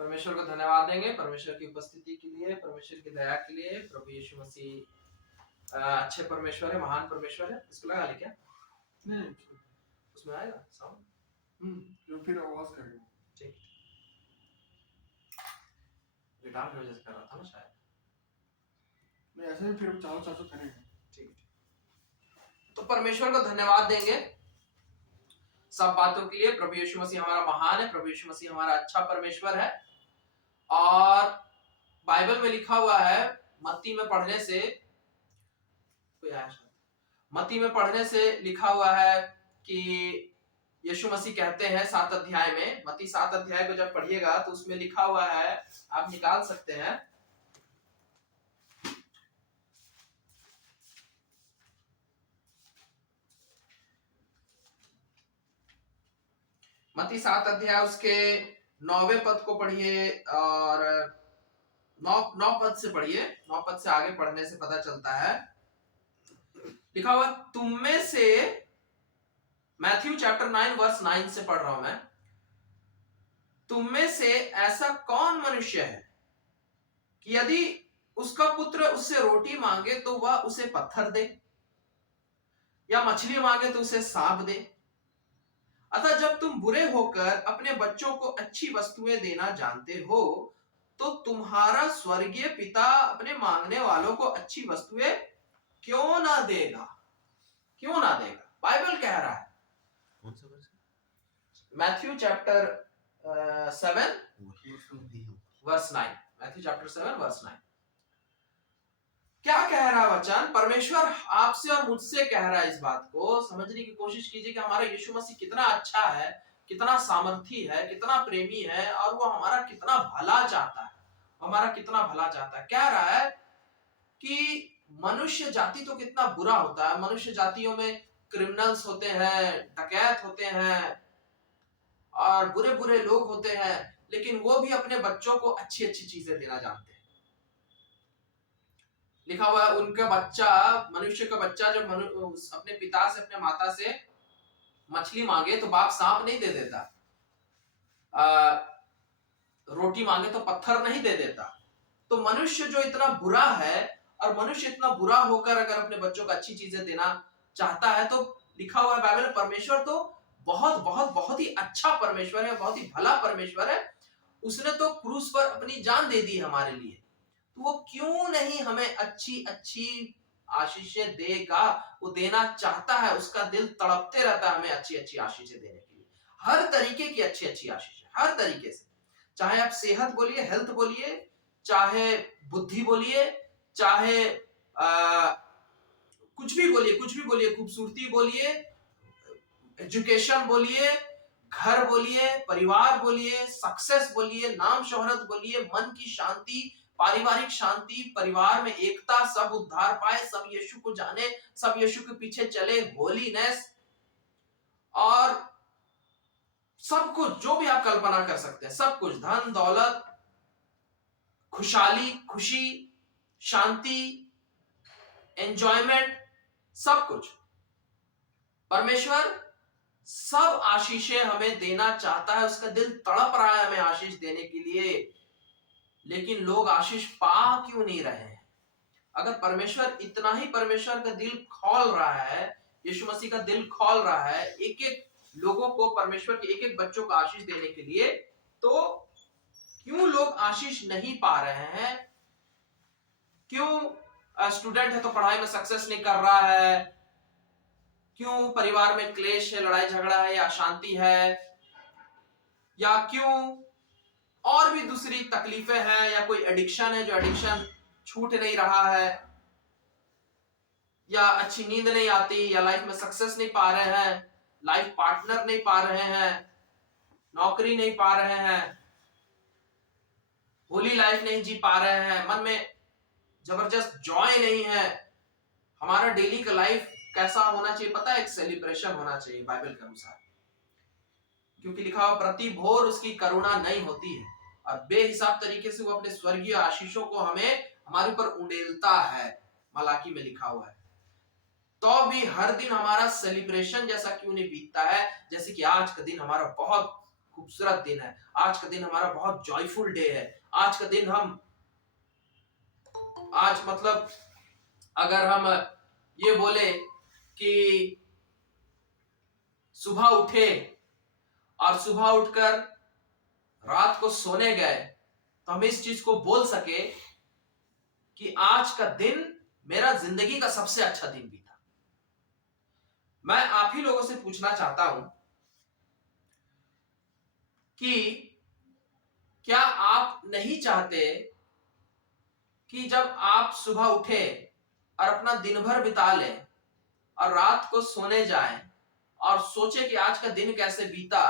परमेश्वर को धन्यवाद देंगे परमेश्वर की उपस्थिति के लिए, परमेश्वर की दया के लिए। प्रभु यीशु मसीह अच्छे परमेश्वर है, महान परमेश्वर है। इसको लगा ले क्या? नहीं, उसमें आएगा साउंड। जो फिर आवाज करेगा। ठीक, गिटार की वजह से कर रहा था ना शायद। नहीं, ऐसे ही फिर चाहो चाहो करेंगे। ठीक, तो परमेश्वर को धन्यवाद देंगे सब बातों के लिए। प्रभु यीशु मसीह हमारा महान है, प्रभु यीशु मसीह हमारा अच्छा परमेश्वर है। और बाइबल में लिखा हुआ है, मत्ती में पढ़ने से मत्ती में पढ़ने से लिखा हुआ है कि यीशु मसीह कहते हैं 7 अध्याय में, मत्ती 7 अध्याय को जब पढ़िएगा तो उसमें लिखा हुआ है, आप निकाल सकते हैं। मत्ती 7 अध्याय उसके 9वें पद को पढ़िए और 9 पद से पढ़िए। 9 पद से आगे पढ़ने से पता चलता है, लिखा हुआ तुम में से, मैथ्यू चैप्टर 9 वर्स 9 से पढ़ रहा हूं मैं। तुम में से ऐसा कौन मनुष्य है कि यदि उसका पुत्र उससे रोटी मांगे तो वह उसे पत्थर दे, या मछली मांगे तो उसे सांप दे? अतः जब तुम बुरे होकर अपने बच्चों को अच्छी वस्तुएं देना जानते हो, तो तुम्हारा स्वर्गीय पिता अपने मांगने वालों को अच्छी वस्तुएं क्यों ना देगा? क्यों ना देगा? बाइबल कह रहा है, Matthew chapter 7 verse 9। Matthew chapter 7 verse 9 क्या कह रहा है वचन? परमेश्वर आपसे और मुझसे कह रहा है। इस बात को समझने की कोशिश कीजिए कि हमारा यीशु मसीह कितना अच्छा है, कितना सामर्थी है, कितना प्रेमी है, और वो हमारा कितना भला चाहता है, हमारा कितना भला चाहता है। कह रहा है कि मनुष्य जाति तो कितना बुरा होता है, मनुष्य जातियों में क्रिमिनल्स होते हैं, डकैत होते हैं और बुरे बुरे लोग होते हैं, लेकिन वो भी अपने बच्चों को अच्छी अच्छी चीजें देना जानते हैं। लिखा हुआ है, उनका बच्चा, मनुष्य का बच्चा जब अपने पिता से, अपने माता से मछली मांगे तो बाप सांप नहीं दे देता, रोटी मांगे तो पत्थर नहीं दे देता। तो मनुष्य जो इतना बुरा है, और मनुष्य इतना बुरा होकर अगर अपने बच्चों को अच्छी चीजें देना चाहता है, तो लिखा हुआ है बाइबल में, परमेश्वर तो बहुत बहुत बहुत ही अच्छा परमेश्वर है, बहुत ही भला परमेश्वर है। उसने तो क्रूस पर अपनी जान दे दी हमारे लिए, तो वो क्यों नहीं हमें अच्छी अच्छी आशीषें देगा? वो देना चाहता है, उसका दिल तड़पते रहता है हमें अच्छी अच्छी आशीषें देने के लिए, हर तरीके की अच्छी अच्छी आशीषें, हर तरीके से। चाहे आप सेहत बोलिए, हेल्थ बोलिए, चाहे बुद्धि बोलिए, चाहे कुछ भी बोलिए, कुछ भी बोलिए, खूबसूरती बोलिए, एजुकेशन बोलिए, घर बोलिए, परिवार बोलिए, सक्सेस बोलिए, नाम शोहरत बोलिए, मन की शांति, पारिवारिक शांति, परिवार में एकता, सब उद्धार पाए, सब यीशु को जाने, सब यीशु के पीछे चले, होलीनेस, और सब कुछ जो भी आप कल्पना कर सकते हैं, सब कुछ, धन दौलत, खुशहाली, खुशी, शांति, एंजॉयमेंट, सब कुछ। परमेश्वर सब आशीषें हमें देना चाहता है, उसका दिल तड़प रहा है हमें आशीष देने के लिए, लेकिन लोग आशीष पा क्यों नहीं रहे हैं? अगर परमेश्वर इतना ही, परमेश्वर का दिल खोल रहा है, यीशु मसीह का दिल खोल रहा है एक एक लोगों को, परमेश्वर के एक एक बच्चों को आशीष देने के लिए, तो क्यों लोग आशीष नहीं पा रहे हैं? क्यों स्टूडेंट है तो पढ़ाई में सक्सेस नहीं कर रहा है? क्यों परिवार में क्लेश है, लड़ाई झगड़ा है या अशांति है? या क्यों और भी दूसरी तकलीफें हैं, या कोई एडिक्शन है जो एडिक्शन छूट नहीं रहा है, या अच्छी नींद नहीं आती, या लाइफ में सक्सेस नहीं पा रहे हैं, लाइफ पार्टनर नहीं पा रहे हैं, नौकरी नहीं पा रहे हैं, होली लाइफ नहीं जी पा रहे हैं, मन में जबरदस्त जॉय नहीं है। हमारा डेली का लाइफ कैसा होना चाहिए पता है? एक सेलिब्रेशन होना चाहिए बाइबल के अनुसार, क्योंकि लिखा हुआ प्रति भोर उसकी करुणा नहीं होती है, और बेहिसाब तरीके से वो अपने स्वर्गीय आशीषों को हमें, हमारे ऊपर उंडेलता है, मलाकी में लिखा हुआ है। तो भी हर दिन हमारा सेलिब्रेशन जैसा क्यों नहीं बीतता है, जैसे कि आज का दिन हमारा बहुत खूबसूरत दिन है, आज का दिन हमारा बहुत जॉयफुल डे है। आज का दिन हम आज मतलब अगर हम ये बोले कि सुबह उठे और सुबह उठकर रात को सोने गए, तो हम इस चीज को बोल सके कि आज का दिन मेरा जिंदगी का सबसे अच्छा दिन बीता। मैं आप ही लोगों से पूछना चाहता हूं कि क्या आप नहीं चाहते कि जब आप सुबह उठे और अपना दिन भर बिता लें और रात को सोने जाएं और सोचे कि आज का दिन कैसे बीता,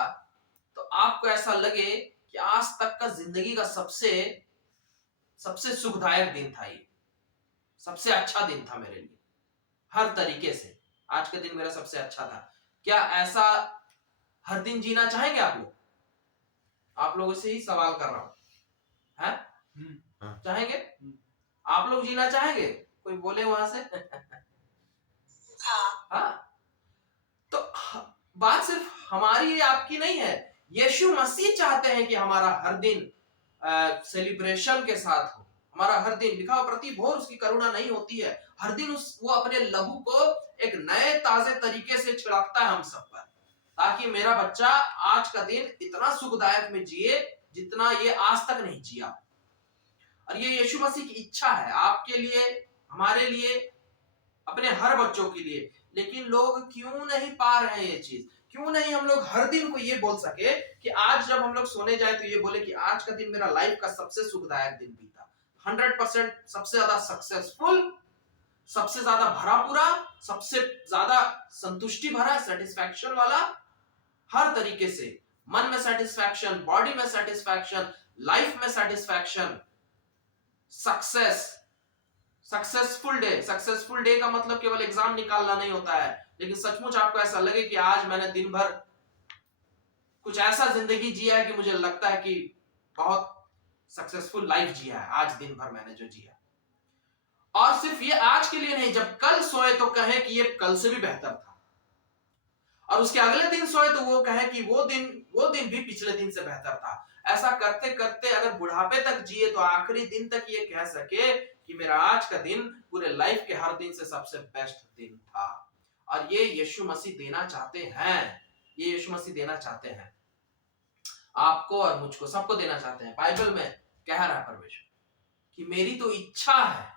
तो आपको ऐसा लगे कि आज तक का जिंदगी का सबसे सुखदायक दिन था, ये सबसे अच्छा दिन था मेरे लिए हर तरीके से। आज का दिन मेरा सबसे अच्छा था। क्या ऐसा हर दिन जीना चाहेंगे आप लोग? आप लोगों से ही सवाल कर रहा हूं, है? चाहेंगे? आप लोग जीना चाहेंगे? कोई बोले वहां से? हाँ। तो बात सिर्फ हमारी या आपकी नहीं है, यीशु मसीह चाहते हैं कि हमारा हर दिन सेलिब्रेशन के साथ हो। हमारा हर दिन, लिखा हुआ प्रति भोर उसकी करुणा नहीं होती है। हर दिन वो अपने लहू को एक नए ताजे तरीके से छिड़कता है हम सब पर, ताकि मेरा बच्चा आज का दिन इतना सुखदायक में जिए जितना ये आज तक नहीं जिया। और ये यीशु मसीह की इच्छा है आपके लिए, हमारे लिए, अपने हर बच्चों के लिए। लेकिन लोग क्यों नहीं पा रहे हैं ये चीज? क्यों नहीं हम लोग हर दिन को ये बोल सके कि आज जब हम लोग सोने जाए तो ये बोले कि आज का दिन मेरा लाइफ का सबसे सुखदायक दिन बीता, 100% सबसे ज्यादा सक्सेसफुल, सबसे ज्यादा भरा पूरा, सबसे ज्यादा संतुष्टि भरा, सेटिस्फैक्शन वाला, हर तरीके से मन में सेटिस्फैक्शन, बॉडी में सेटिस्फैक्शन, लाइफ में सेटिस्फैक्शन, सक्सेसफुल डे का मतलब केवल एग्जाम निकालना नहीं होता है, लेकिन सचमुच आपको ऐसा लगे कि आज मैंने दिन भर कुछ ऐसा जिंदगी जिया है कि मुझे लगता है कि बहुत सक्सेसफुल लाइफ जिया है आज दिन भर मैंने जो जिया। और सिर्फ ये आज के लिए नहीं, जब कल सोए तो कहे कि ये कल से भी बेहतर था, और उसके अगले दिन सोए तो वो कहे कि वो दिन भी पिछले दिन से बेहतर था। ऐसा करते करते अगर बुढ़ापे तक जिए तो आखिरी दिन तक ये कह सके कि मेरा आज का दिन पूरे लाइफ के हर दिन से सबसे बेस्ट दिन था। और ये यीशु मसीह देना चाहते हैं, ये यीशु मसीह देना चाहते हैं आपको और मुझको, सबको देना चाहते हैं। बाइबल में कह रहा है परमेश्वर कि मेरी तो इच्छा है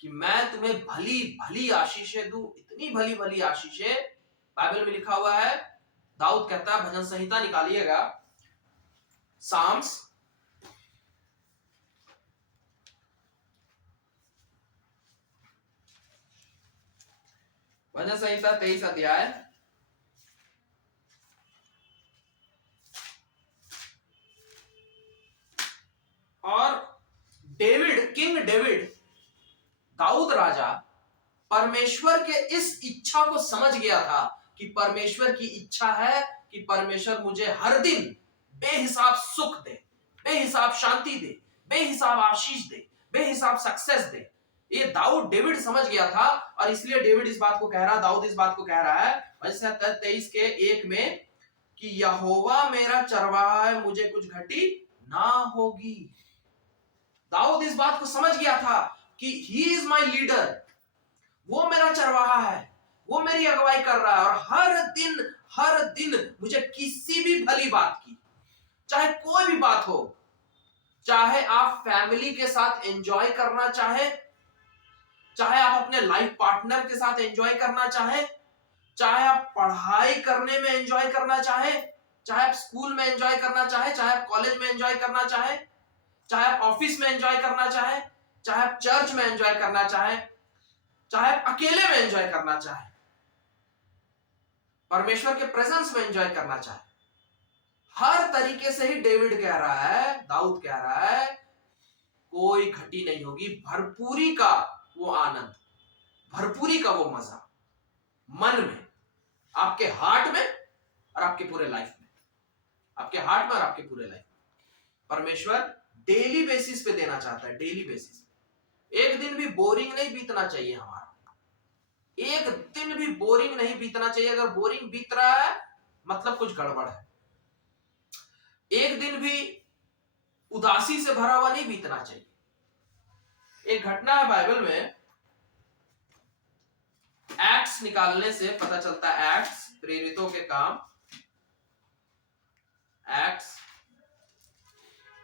कि मैं तुम्हें भली भली आशीषें दूं, इतनी भली भली आशीषें। बाइबल में लिखा हुआ है, दाऊद कहता है, भजन संहिता निकालिएगा, साम्स भजन संहिता 23 अध्याय और किंग डेविड, दाऊद राजा परमेश्वर के इस इच्छा को समझ गया था कि परमेश्वर की इच्छा है कि परमेश्वर मुझे हर दिन बेहिसाब सुख दे, बेहिसाब शांति दे, बेहिसाब आशीष दे, बेहिसाब सक्सेस दे। ये डेविड समझ गया था, और इसलिए डेविड इस बात को कह रहा, दाऊद इस बात को कह रहा है 23:1 में कि यहोवा मेरा चरवाहा है, मुझे कुछ घटी ना होगी। दाऊद इस बात को समझ गया था कि ही इज माई लीडर, वो मेरा चरवाहा है, वो मेरी अगुवाई कर रहा है, और हर दिन मुझे किसी भी भली बात की, चाहे कोई भी बात हो, चाहे आप फैमिली के साथ एंजॉय करना चाहे आप अपने लाइफ पार्टनर के साथ एंजॉय करना चाहे आप पढ़ाई करने में एंजॉय करना चाहे आप स्कूल में एंजॉय करना चाहे आप कॉलेज में एंजॉय करना चाहे आप ऑफिस में एंजॉय करना चाहे आप चर्च में एंजॉय करना चाहे आप अकेले में एंजॉय करना चाहे, परमेश्वर के प्रेजेंस में एंजॉय करना चाहे, हर तरीके से ही डेविड कह रहा है, दाऊद कह रहा है, कोई घटी नहीं होगी। भरपूरी का वो आनंद, भरपूरी का वो मजा, मन में, आपके हार्ट में और आपके पूरे लाइफ में, आपके हार्ट में और आपके पूरे लाइफ में परमेश्वर डेली बेसिस पे देना चाहता है, डेली बेसिस पे। एक दिन भी बोरिंग नहीं बीतना चाहिए हमारा, एक दिन भी बोरिंग नहीं बीतना चाहिए। अगर बोरिंग बीत रहा है मतलब कुछ गड़बड़ है। एक दिन भी उदासी से भरा हुआ नहीं बीतना चाहिए। एक घटना है बाइबल में, एक्ट्स निकालने से पता चलता है, एक्ट्स प्रेरितों के काम, एक्ट्स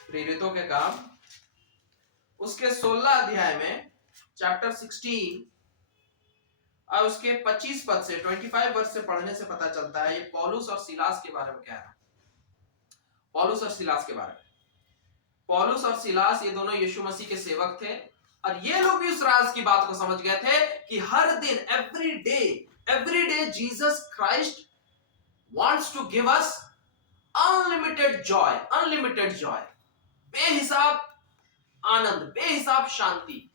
प्रेरितों के काम उसके 16 अध्याय में चैप्टर 16 और उसके 25 पद से 25 वर्ष से पढ़ने से पता चलता है, ये पौलुस और सिलास के बारे में कह रहा है। पौलुस और सिलास के बारे में, पौलुस और सिलास ये दोनों यीशु मसीह के सेवक थे और ये लोग भी उस राज की बात को समझ गए थे कि हर दिन, every day Jesus Christ wants to give us unlimited joy, बेहिसाब आनंद, बेहिसाब शांति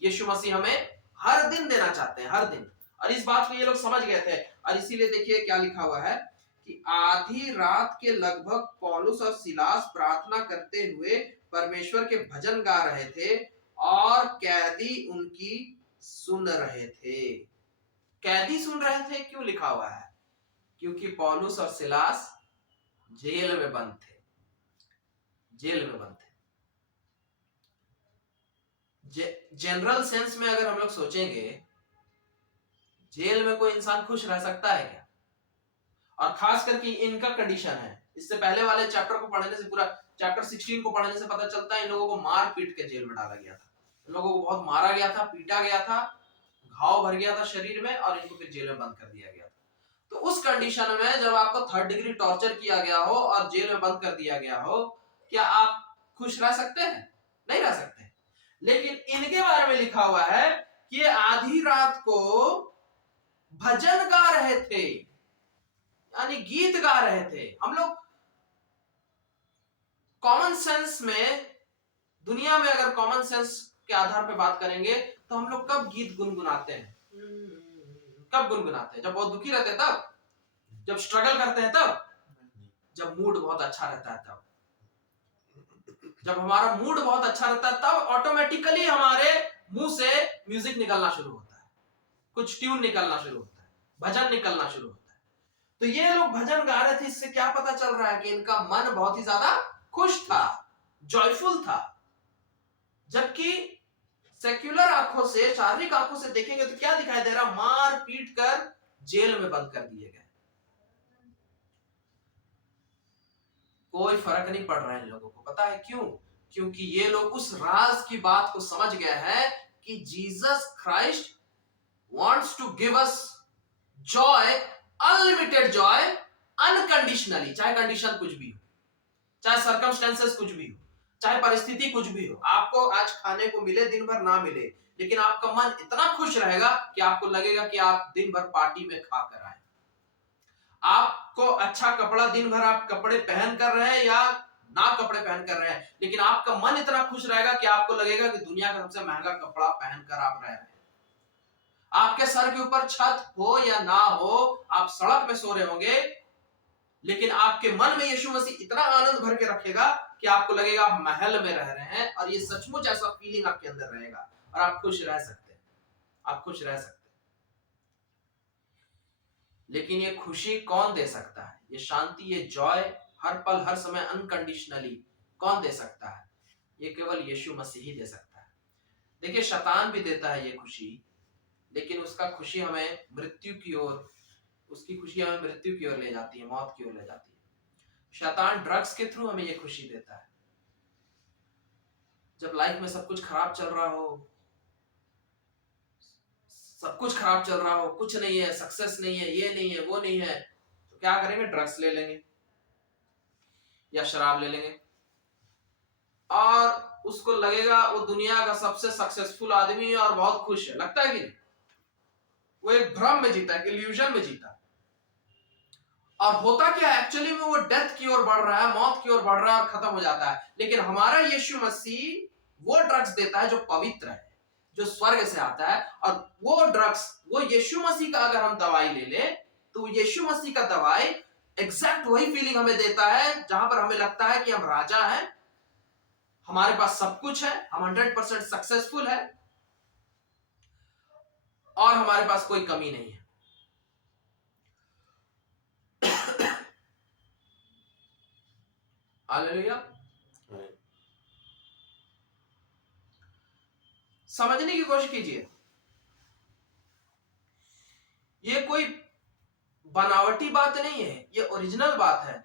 यीशु मसीह हमें हर दिन देना चाहते हैं, हर दिन। और इस बात को ये लोग समझ गए थे और इसीलिए देखिए क्या लिखा हुआ है कि आधी रात के लगभग पौलुस और सिलास प्रार्थना करते हुए परमेश्वर के भजन गा रहे थे और कैदी उनकी सुन रहे थे। कैदी सुन रहे थे, क्यों लिखा हुआ है? क्योंकि पौलुस और सिलास जेल में बंद थे, जेल में बंद थे। जनरल सेंस में अगर हम लोग सोचेंगे, जेल में कोई इंसान खुश रह सकता है क्या? और खास करके इनका कंडीशन है, इससे पहले वाले चैप्टर को पढ़ने से, पूरा चैप्टर 16 को पढ़ने से पता चलता है इन लोगों को मार पीट के जेल में डाला गया था, इन लोगों को बहुत मारा गया था, पीटा गया था, घाव भर गया था शरीर में और इनको फिर जेल में बंद कर दिया गया था। तो उस कंडीशन में जब आपको 3rd डिग्री टॉर्चर किया गया हो और जेल में बंद कर दिया गया हो, क्या आप खुश रह सकते हैं? नहीं रह सकते। लेकिन इनके बारे में लिखा हुआ है कि ये आधी रात को भजन गा रहे थे, यानी गीत गा रहे थे। हम लोग कॉमन सेंस में, दुनिया में अगर कॉमन सेंस के आधार पे बात करेंगे तो हम लोग कब गीत गुनगुनाते हैं? कब गुनगुनाते हैं? जब बहुत दुखी रहते हैं तब, जब स्ट्रगल करते हैं तब, जब मूड बहुत अच्छा रहता है तब। जब हमारा मूड बहुत अच्छा रहता है तब ऑटोमेटिकली हमारे मुंह से म्यूजिक निकलना शुरू होता है, कुछ ट्यून निकलना शुरू होता है, भजन निकलना शुरू होता है। तो ये लोग भजन गा रहे थे, इससे क्या पता चल रहा है कि इनका मन बहुत ही ज्यादा खुश था, जॉयफुल था। जबकि सेक्युलर आंखों से, शारीरिक आंखों से देखेंगे तो क्या दिखाई दे रहा? मार पीट कर जेल में बंद कर दिए गए। कोई फर्क नहीं पड़ रहा है इन लोगों को। पता है क्यों? क्योंकि ये लोग उस राज की बात को समझ गए हैं कि Jesus Christ wants to give us joy, unlimited joy, unconditionally. चाहे कंडीशन कुछ भी हो, चाहे सर्कमस्टेंसेस कुछ भी हो, चाहे परिस्थिति कुछ भी हो, आपको आज खाने को मिले, दिन भर ना मिले, लेकिन आपका मन इतना खुश रहेगा कि आपको लगेगा कि आप दिन भर पार्टी में खा कर आए। आपको अच्छा कपड़ा, दिन भर आप कपड़े पहन कर रहे हैं या ना कपड़े पहन कर रहे हैं, लेकिन आपका मन इतना खुश रहेगा कि आपको लगेगा कि दुनिया का सबसे महंगा कपड़ा पहनकर आप रह रहे हैं। आपके सर के ऊपर छत हो या ना हो, आप सड़क में सो रहे होंगे, लेकिन आपके मन में यीशु मसीह इतना आनंद भर के रखेगा कि आपको लगेगा आप महल में रह रहे हैं और ये सचमुच ऐसा फीलिंग आपके अंदर रहेगा और आप खुश रह सकते हैं, आप खुश रह सकते हैं। लेकिन ये खुशी कौन दे सकता है? ये शांति, ये जॉय हर पल हर समय अनकंडीशनली कौन दे सकता है? ये केवल यीशु मसीह ही दे सकता है। देखिए, शैतान भी देता है ये खुशी, लेकिन उसका खुशी हमें मृत्यु की ओर, उसकी खुशी हमें मृत्यु की ओर ले जाती है, मौत की ओर ले जाती है। शैतान ड्रग्स के थ्रू हमें ये खुशी देता है। जब लाइफ में सब कुछ खराब चल रहा हो, सब कुछ खराब चल रहा हो, कुछ नहीं है, सक्सेस नहीं है, ये नहीं है, वो नहीं है, तो क्या करेंगे? ड्रग्स ले लेंगे या शराब ले लेंगे और उसको लगेगा वो दुनिया का सबसे सक्सेसफुल आदमी है और बहुत खुश है। लगता है कि नहीं? वो एक भ्रम में जीता है, इल्यूजन में जीता है। और होता क्या है एक्चुअली में? वो डेथ की ओर बढ़ रहा है, मौत की ओर बढ़ रहा है और खत्म हो जाता है। लेकिन हमारा यीशु मसीह वो ड्रग्स देता है जो पवित्र है, जो स्वर्ग से आता है। और वो ड्रग्स, वो यीशु मसीह का अगर हम दवाई ले ले तो यीशु मसीह का दवाई एग्जैक्ट वही फीलिंग हमें देता है जहां पर हमें लगता है कि हम राजा हैं, हमारे पास सब कुछ है, हम 100% सक्सेसफुल है और हमारे पास कोई कमी नहीं है। हालेलुया। समझने की कोशिश कीजिए, ये कोई बनावटी बात नहीं है, ये ओरिजिनल बात है।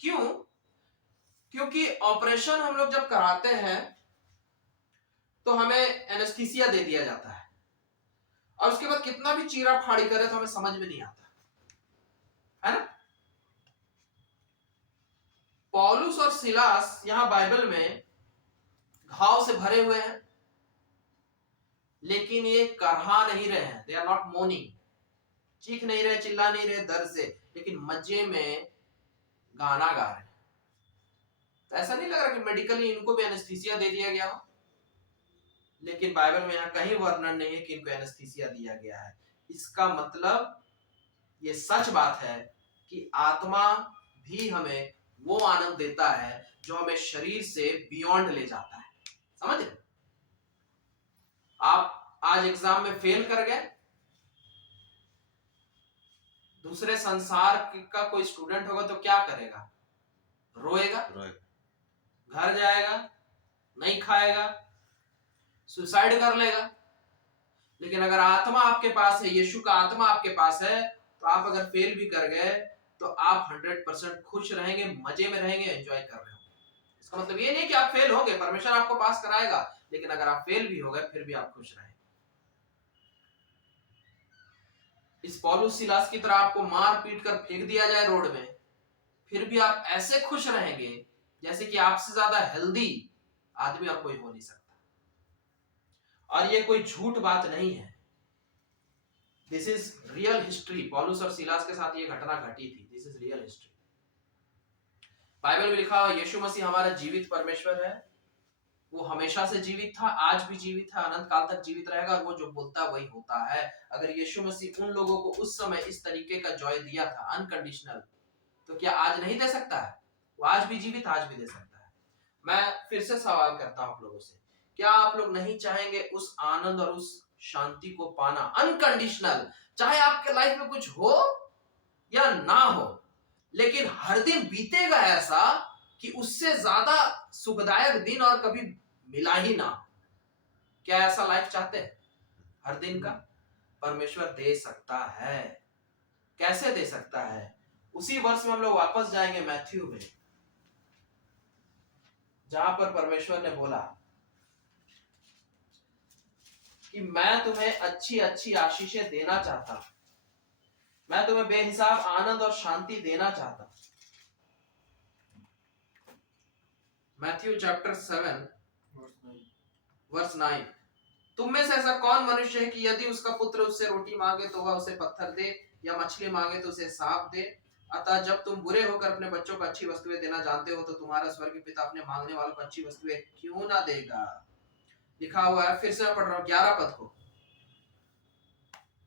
क्यों? क्योंकि ऑपरेशन हम लोग जब कराते हैं तो हमें एनेस्थीसिया दे दिया जाता है, और उसके बाद कितना भी चीरा फाड़ी करे तो हमें समझ में नहीं आता, है ना? पौलुस और सिलास यहां बाइबल में घाव से भरे हुए हैं, लेकिन ये करहा नहीं रहे हैं। दे आर नॉट मोर्निंग, चीख नहीं रहे, चिल्ला नहीं रहे दर्द से, लेकिन मजे में गाना गा रहे हैं। तो ऐसा नहीं लग रहा कि मेडिकली इनको भी एनेस्थीसिया दे दिया गया हो, लेकिन बाइबल में यहाँ कहीं वर्णन नहीं है कि इनको एनेस्थीसिया दिया गया है। इसका मतलब ये सच बात है कि आत्मा भी हमें वो आनंद देता है जो हमें शरीर से बियॉन्ड ले जाता है। समझ रहे? आप आज एग्जाम में फेल कर गए, दूसरे संसार का कोई स्टूडेंट होगा तो क्या करेगा? रोएगा, घर जाएगा, नहीं खाएगा, सुसाइड कर लेगा। लेकिन अगर आत्मा आपके पास है, यीशु का आत्मा आपके पास है, तो आप अगर फेल भी कर गए तो आप 100% खुश रहेंगे, मजे में रहेंगे, एंजॉय कर रहे होंगे। इसका मतलब ये नहीं कि आप फेल होंगे, परमेश्वर आपको पास कराएगा, लेकिन अगर आप फेल भी हो गए फिर भी आप खुश रहेंगे। इस पौलुस सिलास की तरह आपको मार पीट कर फेंक दिया जाए रोड में, फिर भी आप ऐसे खुश रहेंगे जैसे कि आपसे ज्यादा हेल्दी आदमी और कोई हो नहीं सकता। और ये कोई झूठ बात नहीं है, दिस इज रियल हिस्ट्री। पौलुस और सिलास के साथ ये घटना घटी थी, this is real history. Bible में लिखा हुआ यीशु मसीह हमारा जीवित परमेश्वर है, वो हमेशा से जीवित था, आज भी जीवित है, अनंत काल तक जीवित रहेगा, और वो जो बोलता है वही होता है। अगर यीशु मसीह उन लोगों को उस समय इस तरीके का जॉय दिया था अनकंडीशनल, तो क्या आज नहीं दे सकता है? वो आज भी जीवित, आज भी दे सकता है। मैं फिर से सवाल करता हूं आप लोगों से, क्या आप लोग नहीं चाहेंगे उस आनंद और उस शांति को पाना अनकंडीशनल? चाहे आपके लाइफ में कुछ हो या ना हो, लेकिन हर दिन बीतेगा ऐसा कि उससे ज्यादा सुखदायक दिन और कभी मिला ही ना। क्या ऐसा लाइफ चाहते हैं? हर दिन का परमेश्वर दे सकता है। कैसे दे सकता है? उसी वर्ष में हम लोग वापस जाएंगे मैथ्यू में, जहां पर परमेश्वर ने बोला कि मैं तुम्हें अच्छी अच्छी आशीषें देना चाहता हूं, मैं तुम्हें बेहिसाब आनंद और शांति देना चाहता हूं। मैथ्यू चैप्टर 7 वर्स 9, तुम में से ऐसा कौन मनुष्य है कि यदि उसका पुत्र उससे रोटी मांगे तो वह उसे पत्थर दे, या मछली मांगे तो उसे सांप दे? अतः जब तुम बुरे होकर अपने बच्चों को अच्छी वस्तुएं देना जानते हो, तो तुम्हारा स्वर्गीय पिता अपने मांगने वालों को अच्छी वस्तुएं क्यों ना देगा? लिखा हुआ है, फिर से मैं पढ़ रहा हूं 11 पद को।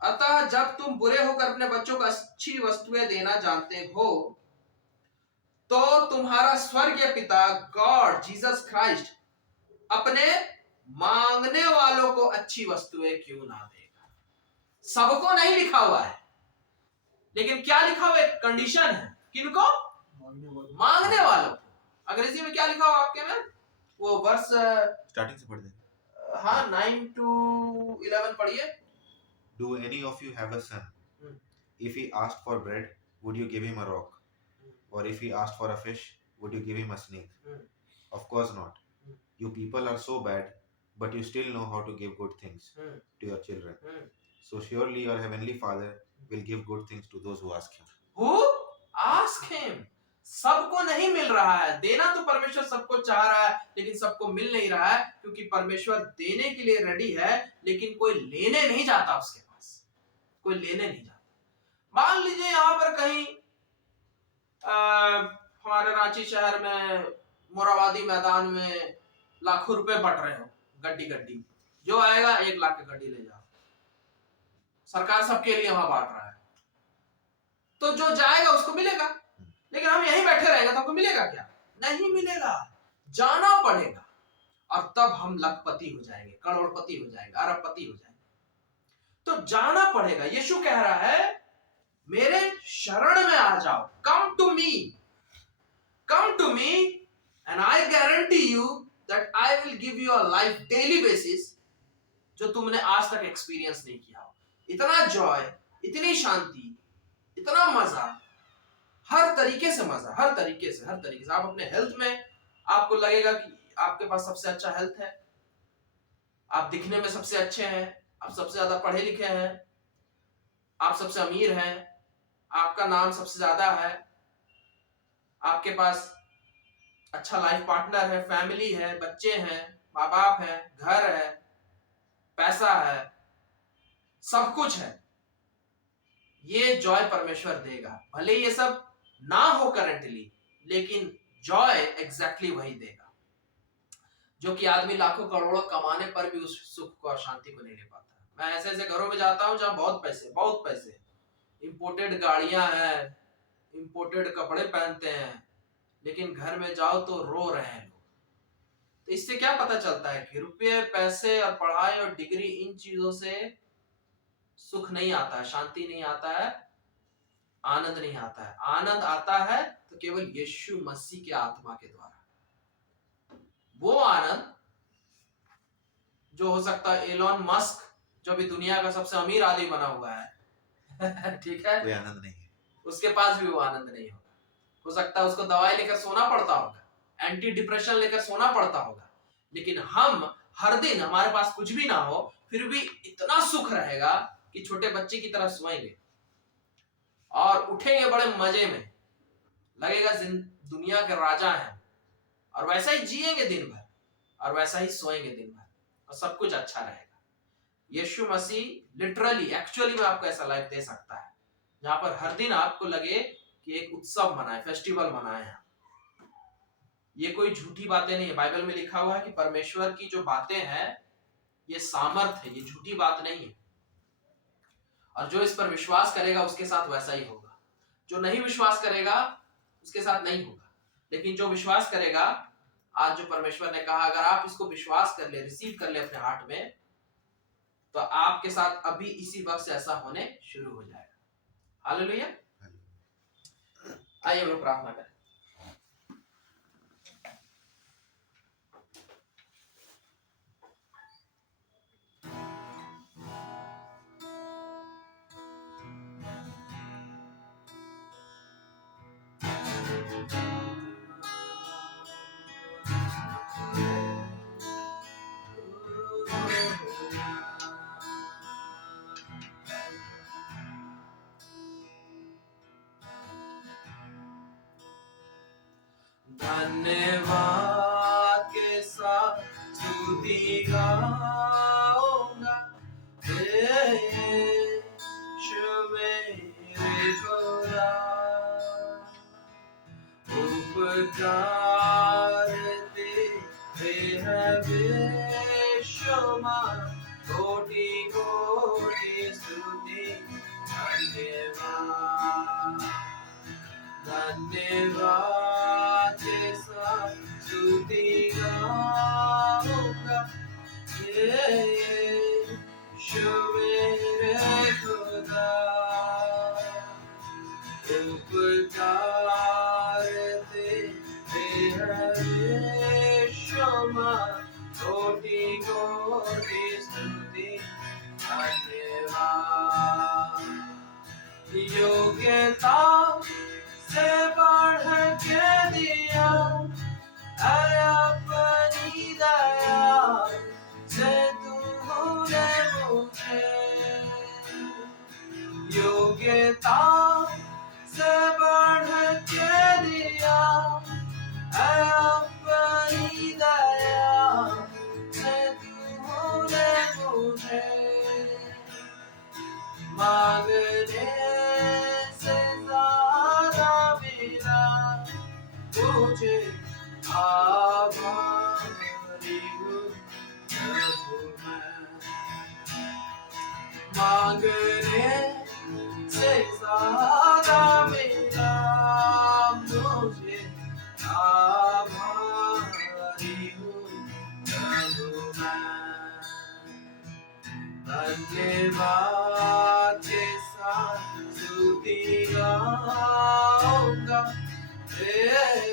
अतः जब तुम बुरे होकर अपने बच्चों को अच्छी वस्तुएं देना जानते हो, तो तुम्हारा स्वर्गीय पिता गॉड जीसस क्राइस्ट अपने मांगने वालों को अच्छी वस्तुएं क्यों ना देगा? सबको नहीं लिखा हुआ है, लेकिन क्या लिखा हुआ है? कंडीशन है। किनको? मांगने वालों। अंग्रेजी में क्या लिखा हुआ आपके में? वो वर्ष स्टार्टिंग से पढ़ दें। हाँ 9 to 11 पढ़िए। Do any of you have a son? If he asked for bread, would you give him a rock? Or if he asked for a fish, would you give him a snake? Of course not. You people are so bad, but you still know how to give good things to your children. So surely your heavenly Father will give good things to those who ask him. Who ask him? सबको नहीं मिल रहा है। देना तो परमेश्वर सबको चाह रहा है, लेकिन सबको मिल नहीं रहा है, क्योंकि परमेश्वर देने के लिए रेडी है, लेकिन कोई लेने नहीं जाता उसके पास, कोई लेने नहीं जाता। मान लीजिए यहाँ पर कहीं हमारे रांची शहर में मोराबादी मैदान में लाखों रुपए बट रहे हो, गड्डी गड्डी, जो आएगा 1 लाख की गड्डी ले जाओ, सरकार सबके लिए वहां बांट रहा है, तो जो जाएगा उसको मिलेगा। लेकिन हम यहीं बैठे रहेंगे तो हमको मिलेगा क्या? नहीं मिलेगा, जाना पड़ेगा, और तब हम लखपति हो जाएंगे, करोड़पति हो जाएंगे, अरबपति हो जाएंगे। तो जाना पड़ेगा। यीशु कह रहा है मेरे शरण में आ जाओ, come to me, come to me guarantee you that I will give you a life daily basis जो तुमने आज तक एक्सपीरियंस नहीं किया हो। इतना जॉय, इतनी शांति, इतना मजा, हर तरीके से मजा, हर तरीके से आप अपने हेल्थ में आपको लगेगा कि आपके पास सबसे अच्छा हेल्थ है, आप दिखने में सबसे अच्छे हैं, आप सबसे ज्यादा पढ़े लिखे हैं, आप सबसे अमीर हैं, आपका नाम सबसे ज्यादा है, आपके पास अच्छा लाइफ पार्टनर है, फैमिली है, बच्चे हैं, माँ बाप है, घर है, पैसा है, सब कुछ है। ये जॉय परमेश्वर देगा। भले ये सब ना हो करंटली, लेकिन जॉय एग्जैक्टली वही देगा जो कि आदमी लाखों करोड़ों कमाने पर भी उस सुख को और शांति को नहीं ले पाता। मैं ऐसे ऐसे घरों में जाता हूं जहां बहुत पैसे, इंपोर्टेड गाड़ियां हैं, इंपोर्टेड कपड़े पहनते हैं, लेकिन घर में जाओ तो रो रहे हैं लोग। तो इससे क्या पता चलता है कि रुपये, पैसे और पढ़ाई और डिग्री, इन चीजों से सुख नहीं आता है, शांति नहीं आता है, आनंद नहीं आता है। आनंद आता है तो केवल यीशु मसीह के आत्मा के द्वारा। वो आनंद जो हो सकता है एलोन मस्क जो भी दुनिया का सबसे अमीर आदमी बना हुआ है ठीक है, कोई आनंद नहीं है, उसके पास भी वो आनंद नहीं होगा। हो सकता है उसको दवाई लेकर सोना पड़ता होगा, एंटी डिप्रेशन लेकर सोना पड़ता होगा, लेकिन हम हर दिन, हमारे पास कुछ भी ना हो फिर भी इतना सुख रहेगा कि छोटे बच्चे की तरह सोएंगे और उठेंगे बड़े मजे में, लगेगा दुनिया के राजा हैं, और वैसा ही जिएंगे दिन भर और वैसा ही सोएंगे दिन भर, और सब कुछ अच्छा रहेगा। यीशु मसीह लिटरली, एक्चुअली में आपको ऐसा लाइफ दे सकता है जहां पर हर दिन आपको लगे कि एक उत्सव मनाए, फेस्टिवल मनाए हैं। ये कोई झूठी बातें नहीं है। बाइबल में लिखा हुआ है कि परमेश्वर की जो बातें हैं ये सामर्थ है, ये झूठी बात नहीं है, और जो इस पर विश्वास करेगा उसके साथ वैसा ही होगा। जो नहीं विश्वास करेगा उसके साथ नहीं होगा, लेकिन जो विश्वास करेगा, आज जो परमेश्वर ने कहा अगर आप इसको विश्वास कर ले, रिसीव कर ले अपने हार्ट में, तो आपके साथ अभी इसी वक्त से ऐसा होने शुरू हो जाएगा। हालेलुया। आइए हम लोग प्रार्थना करें। धन्यवाद के साथ स्तुति गाऊंगा, यीशु मेरे खुदा, उपकार तेरे हैं बेशुमार, कोटि कोटि स्तुति धन्यवाद। धन्यवाद के साथ स्तुति गाऊंगा, यीशु मेरे खुदा, उपकार तेरे हैं बेशुमार, कोटि कोटि स्तुति धन्यवाद। योग्यता से बढ़ के दिया अपनी दया से तूने मुझे, योग्यता से बढ़ के दिया अपनी दया से तूने मुझे, मांगने से ज्यादा मिला मुझे, आभारी हूँ प्रभु मैं। मांगने से ज्यादा मिला मुझे, आभारी हूँ प्रभु मैं। धन्यवाद के साथ स्तुति गाऊंगा,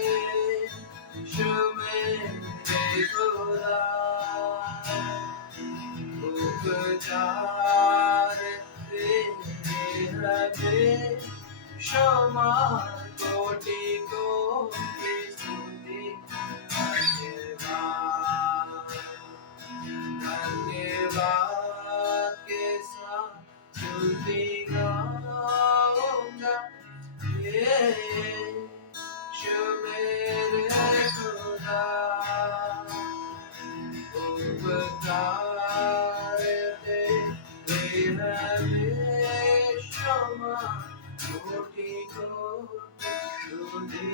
यीशु मेरे खुदा उपकार तेरे क्षमा कोटि कोटि स्तुति धन्यवाद धन्यवाद के साथ स्तुति गाऊंगा यीशु मेरे खुदा उपकार तेरे क्षमा कोटि कोटि स्तुति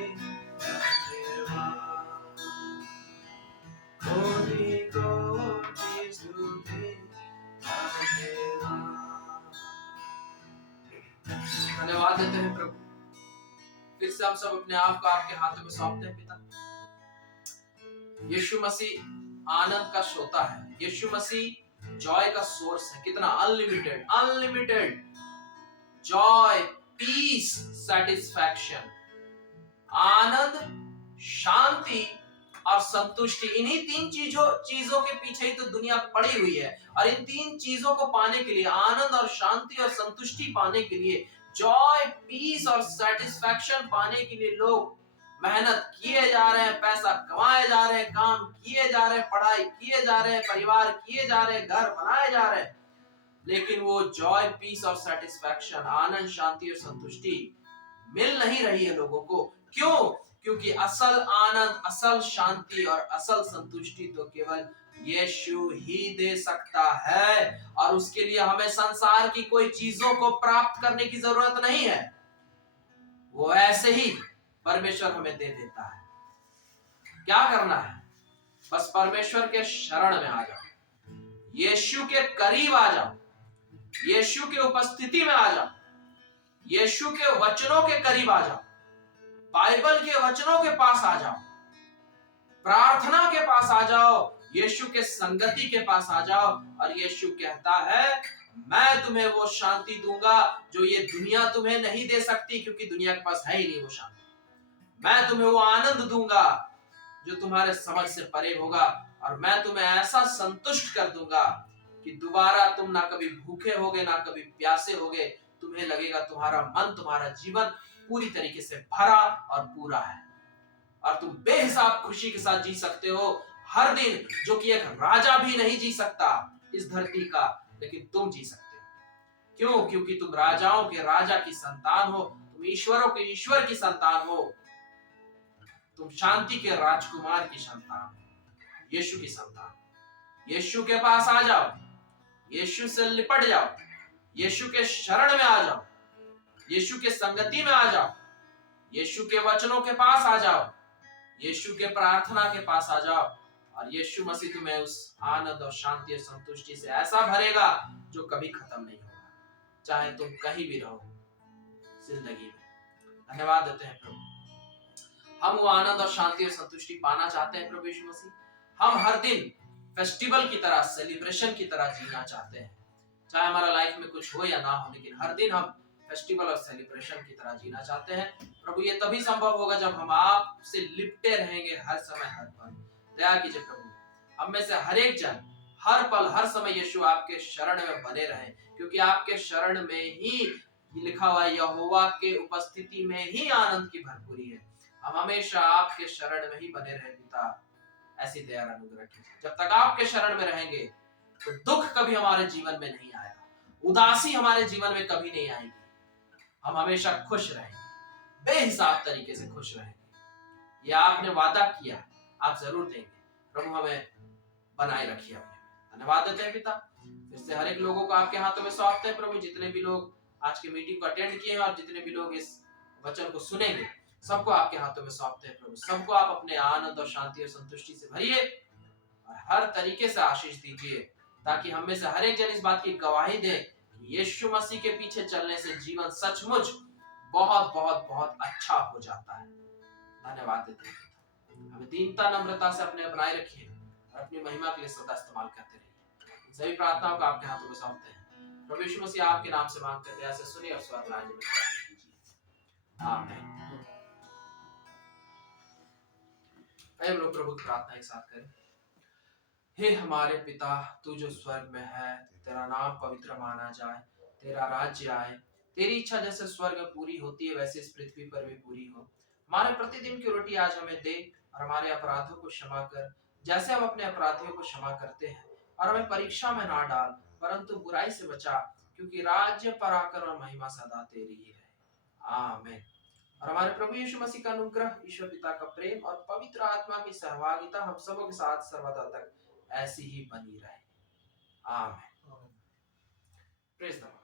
धन्यवाद कोटि कोटि स्तुति धन्यवाद देते हैं प्रभु। फिर से हम सब अपने आप को आपके हाथों में सौंपते हैं पिता। यीशु मसीह आनंद का श्रोता है, यीशु मसीह जॉय का सोर्स है। कितना unlimited unlimited joy, peace, satisfaction, आनंद, शांति और संतुष्टि। इन्हीं तीन चीजों के पीछे ही तो दुनिया पड़ी हुई है। और इन तीन चीजों को पाने के लिए, आनंद और शांति और संतुष्टि पाने के लिए, जॉय, पीस और सेटिस्फैक्शन पाने के लिए लोग मेहनत किए जा रहे हैं, पैसा कमाए जा रहे हैं, काम किए जा रहे हैं, पढ़ाई किए जा रहे हैं, परिवार किए जा रहे हैं, घर बनाए जा रहे हैं। लेकिन वो जॉय, पीस और सेटिस्फैक्शन, आनंद, शांति और संतुष्टि मिल नहीं रही है लोगों को। क्यों? क्योंकि असल आनंद, असल शांति और असल संतुष्टि तो केवल यीशु ही दे सकता है। और उसके लिए हमें संसार की कोई चीजों को प्राप्त करने की जरूरत नहीं है। वो ऐसे ही परमेश्वर हमें दे देता है। क्या करना है? बस परमेश्वर के शरण में आ जाओ, यीशु के करीब आ जाओ, यीशु के उपस्थिति में आ जाओ, यीशु के वचनों के करीब आ जाओ, बाइबल के वचनों के पास आ जाओ, प्रार्थना के पास आ जाओ, यीशु के संगति के पास आ जाओ। और यीशु कहता है, मैं तुम्हें वो शांति दूंगा जो ये दुनिया तुम्हें नहीं दे सकती, क्योंकि दुनिया के पास है ही नहीं वो शांति। मैं तुम्हें वो आनंद दूंगा जो तुम्हारे समझ से परे होगा। और मैं तुम्हें ऐसा संतुष्ट कर दूंगा कि दोबारा तुम ना कभी भूखे होगे, ना कभी प्यासे होगे। तुम्हें लगेगा तुम्हारा मन, तुम्हारा जीवन पूरी तरीके से भरा और पूरा है। और तुम बेहिसाब खुशी के साथ जी सकते हो हर दिन, जो कि एक राजा भी नहीं जी सकता इस धरती का, लेकिन तुम जी सकते हो। क्यों? क्योंकि तुम राजाओं के राजा की संतान हो, तुम ईश्वरों के ईश्वर की संतान हो, तुम शांति के राजकुमार की संतान हो, यीशु की संतान। यीशु के पास आ जाओ, यीशु से लिपट जाओ, यीशु के शरण में आ जाओ, यीशु के संगति में आ जाओ, यीशु के वचनों के पास आ जाओ, यीशु के प्रार्थना के पास आ जाओ। और यीशु मसीह तुम्हें उस आनंद और शांति और संतुष्टि से ऐसा भरेगा जो कभी खत्म नहीं होगा, चाहे तुम कहीं भी रहो जिंदगी में। धन्यवाद देते हैं प्रभु। हम वो आनंद और शांति और संतुष्टि पाना चाहते हैं प्रभु यीशु मसीह। हम हर दिन फेस्टिवल की तरह, सेलिब्रेशन की तरह जीना चाहते हैं, चाहे हमारा लाइफ में कुछ हो या ना हो, लेकिन हर दिन हम फेस्टिवल और सेलिब्रेशन की तरह जीना चाहते हैं। प्रभु ये तभी संभव होगा जब हम आपसे लिपटे रहेंगे हर समय हर पल। दया कीजिए प्रभु, हम में से हर एक जन हर पल हर समय यीशु आपके शरण में बने रहें, क्योंकि आपके शरण में ही लिखा हुआ यहोवा के उपस्थिति में ही आनंद की भरपूरी है। हम हमेशा आपके शरण में ही बने रहे पिता, ऐसी दया अनुग्रह कीजिए। जब तक आपके शरण में रहेंगे तो दुख कभी हमारे जीवन में नहीं आएगा, उदासी हमारे जीवन में कभी नहीं आएगी। हम हमेशा खुश रहेंगे, बेहिसाब तरीके से खुश रहेंगे। यह आपने वादा किया, आप जरूर देंगे। प्रभु हमें बनाए रखिए अपने। धन्यवाद देते हैं पिता। फिर से हर एक लोगों को आपके हाथों में सौंपते हैं प्रभु। जितने भी लोग आज की मीटिंग को अटेंड किए हैं और जितने भी लोग इस वचन को सुनेंगे, सबको आपके हाथों में सौंपते हैं प्रभु। सबको आप अपने आनंद और शांति और संतुष्टि से भरिए और हर तरीके से आशीष दीजिए, ताकि हम में से हर एक जन इस बात की गवाही दे कि यीशु मसीह के पीछे चलने से जीवन सचमुच बहुत बहुत बहुत अच्छा हो जाता है। धन्यवाद देते हैं। हमें दीनता नम्रता से अपने बनाए रखिए और अपनी महिमा के लिए सदा इस्तेमाल करते रहिए। सभी प्रार्थनाओं को आपके हाथों में सौंपते हैं प्रभु यीशु मसीह, आपके नाम से मांगते हैं, दया से सुनिए और स्वर्ग राज्य में प्रवेश कीजिए। आमीन। आइए हम लोग प्रभु की प्रार्थना एक साथ करें। हे हमारे पिता, तू जो स्वर्ग में है, तेरा नाम पवित्र माना जाए, तेरा राज्य आए, तेरी इच्छा जैसे स्वर्ग में पूरी होती है वैसे इस पृथ्वी पर भी पूरी हो। हमारे प्रतिदिन की रोटी आज हमें दे, और हमारे अपराधों को क्षमा कर जैसे हम अपने अपराधियों को क्षमा करते हैं, और हमें परीक्षा में ना डाल परंतु बुराई से बचा, क्योंकि राज्य, पराक्रम और महिमा सदा तेरी ही रहे। आमीन। और हमारे प्रभु यीशु मसीह का अनुग्रह, ईश्वर पिता का प्रेम और पवित्र आत्मा की सहभागिता हम सबों के साथ सर्वदा तक ऐसी ही बनी रहे। आमीन। Praise the Lord.